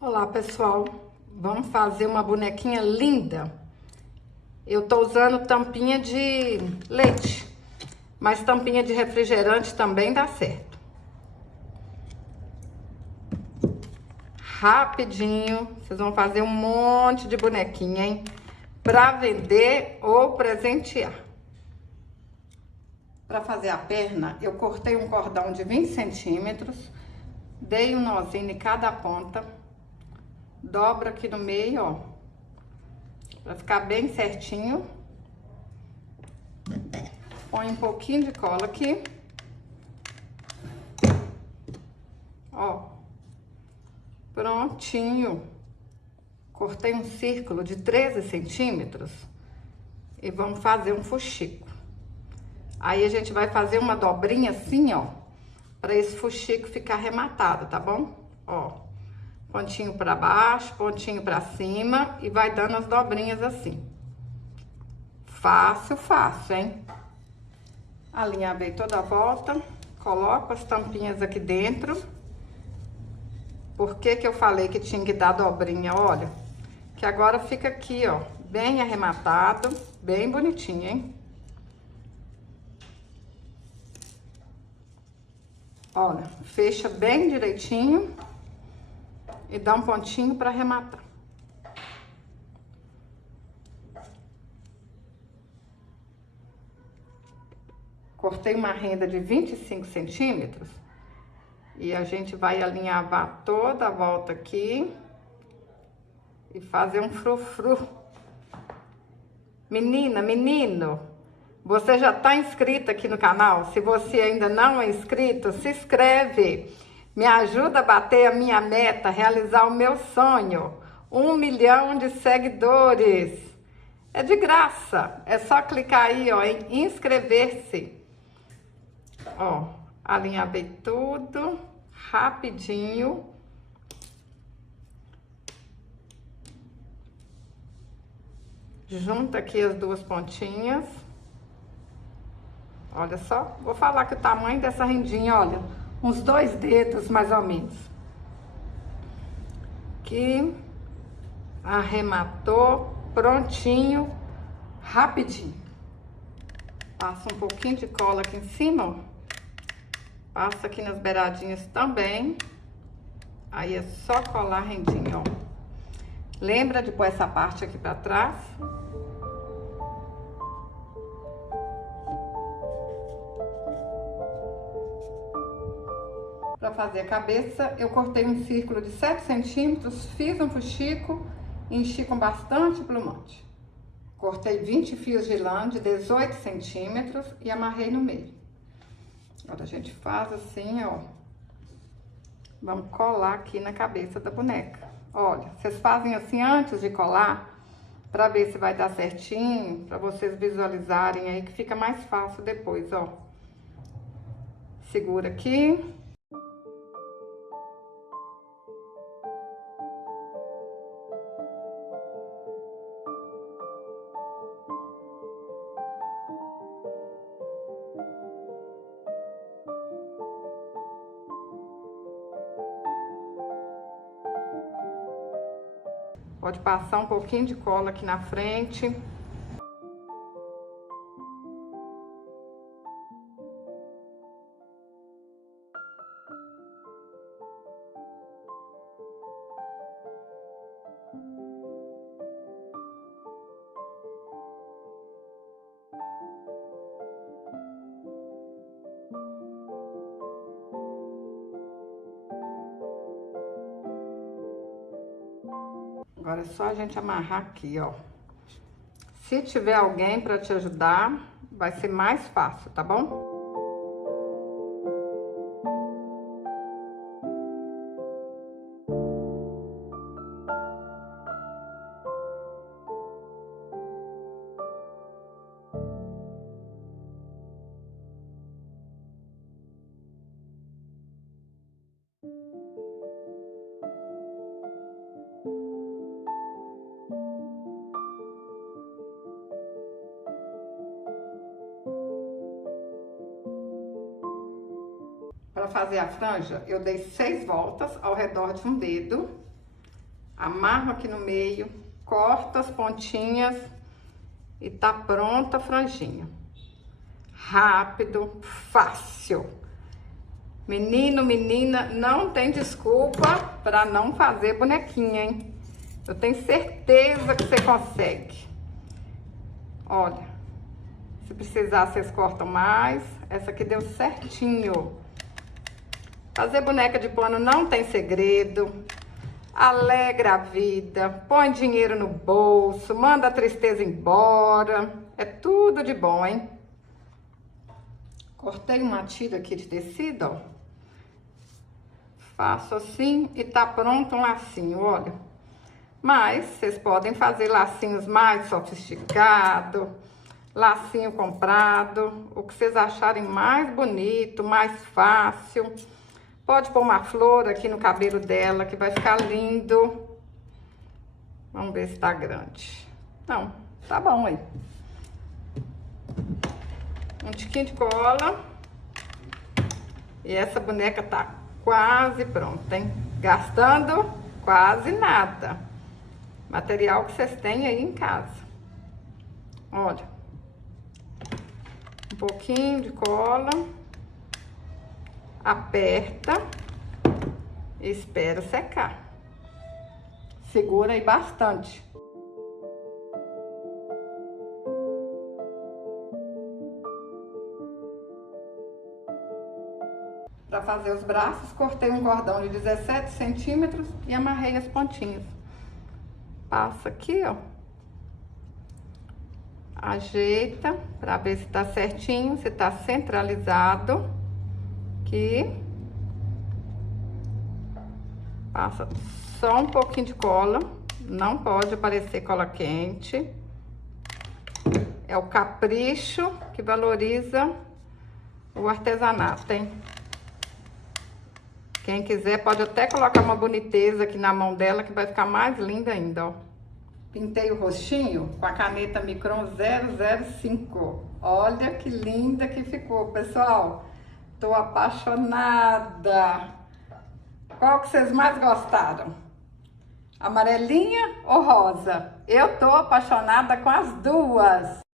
Olá, pessoal. Vamos fazer uma bonequinha linda. Eu tô usando tampinha de leite, mas tampinha de refrigerante também dá certo. Rapidinho, vocês vão fazer um monte de bonequinha, hein? Pra vender ou presentear. Para fazer a perna, eu cortei um cordão de 20 centímetros, dei um nozinho em cada ponta, dobra aqui no meio, ó, para ficar bem certinho. Põe um pouquinho de cola aqui. Ó, prontinho. Cortei um círculo de 13 centímetros e vamos fazer um fuxico. Aí a gente vai fazer uma dobrinha assim, ó, para esse fuxico ficar arrematado, tá bom? Ó, pontinho para baixo, pontinho para cima e vai dando as dobrinhas assim. Fácil, fácil, hein? Alinhavei toda a volta, coloco as tampinhas aqui dentro. Por que que eu falei que tinha que dar dobrinha? Olha, que agora fica aqui, ó, bem arrematado, bem bonitinho, hein? Olha, fecha bem direitinho e dá um pontinho para arrematar. Cortei uma renda de 25 centímetros e a gente vai alinhavar toda a volta aqui e fazer um frufru. Menina, menino, você já tá inscrito aqui no canal? Se você ainda não é inscrito, se inscreve. Me ajuda a bater a minha meta, realizar o meu sonho. 1 milhão de seguidores. É de graça. É só clicar aí, ó, em inscrever-se. Ó, alinhavei tudo rapidinho. Junta aqui as duas pontinhas. Olha só, vou falar que o tamanho dessa rendinha, olha, uns 2 dedos mais ou menos. Aqui, arrematou, prontinho, rapidinho. Passa um pouquinho de cola aqui em cima, ó. Passa aqui nas beiradinhas também. Aí é só colar a rendinha, ó. Lembra de pôr essa parte aqui pra trás? Para fazer a cabeça, eu cortei um círculo de 7 centímetros, fiz um fuxico, enchi com bastante plumante. Cortei 20 fios de lã de 18 centímetros e amarrei no meio. Agora a gente faz assim, ó. Vamos colar aqui na cabeça da boneca. Olha, vocês fazem assim antes de colar, para ver se vai dar certinho, para vocês visualizarem aí que fica mais fácil depois, ó. Segura aqui. Pode passar um pouquinho de cola aqui na frente. Agora é só a gente amarrar aqui, ó. Se tiver alguém para te ajudar, vai ser mais fácil, tá bom? Para fazer a franja, eu dei 6 voltas ao redor de um dedo. Amarro aqui no meio, corto as pontinhas e tá pronta a franjinha. Rápido, fácil. Menino, menina, não tem desculpa para não fazer bonequinha, hein? Eu tenho certeza que você consegue. Olha, se precisar vocês cortam mais. Essa aqui deu certinho. Fazer boneca de pano não tem segredo. Alegra a vida, põe dinheiro no bolso, manda a tristeza embora. É tudo de bom, hein? Cortei uma tira aqui de tecido, ó. Faço assim e tá pronto um lacinho, olha. Mas vocês podem fazer lacinhos mais sofisticados, lacinho comprado, o que vocês acharem mais bonito, mais fácil. Pode pôr uma flor aqui no cabelo dela, que vai ficar lindo. Vamos ver se tá grande. Não, tá bom aí. Um tiquinho de cola. E essa boneca tá quase pronta, hein? Gastando quase nada. Material que vocês têm aí em casa. Olha. Um pouquinho de cola. Aperta e espera secar. Segura aí bastante. Para fazer os braços, cortei um cordão de 17 centímetros e amarrei as pontinhas. Passa aqui, ó. Ajeita para ver se tá certinho, se tá centralizado. Aqui, passa só um pouquinho de cola, não pode aparecer cola quente. É o capricho que valoriza o artesanato, hein? Quem quiser pode até colocar uma boniteza aqui na mão dela, que vai ficar mais linda ainda, ó. Pintei o rostinho com a caneta Micron 005. Olha que linda que ficou, pessoal. Tô apaixonada. Qual que vocês mais gostaram? Amarelinha ou rosa? Eu tô apaixonada com as duas.